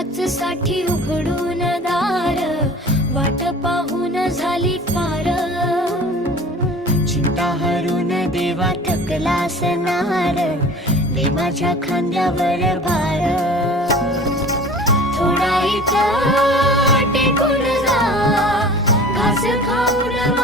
त्याच साठी उघडून दार, वाट पाहून झाली फार. चिंता हरून देवा थकला असणार, दे माझ्या खांद्यावर भार. थोडा इथं टेकून जा, घास खाऊन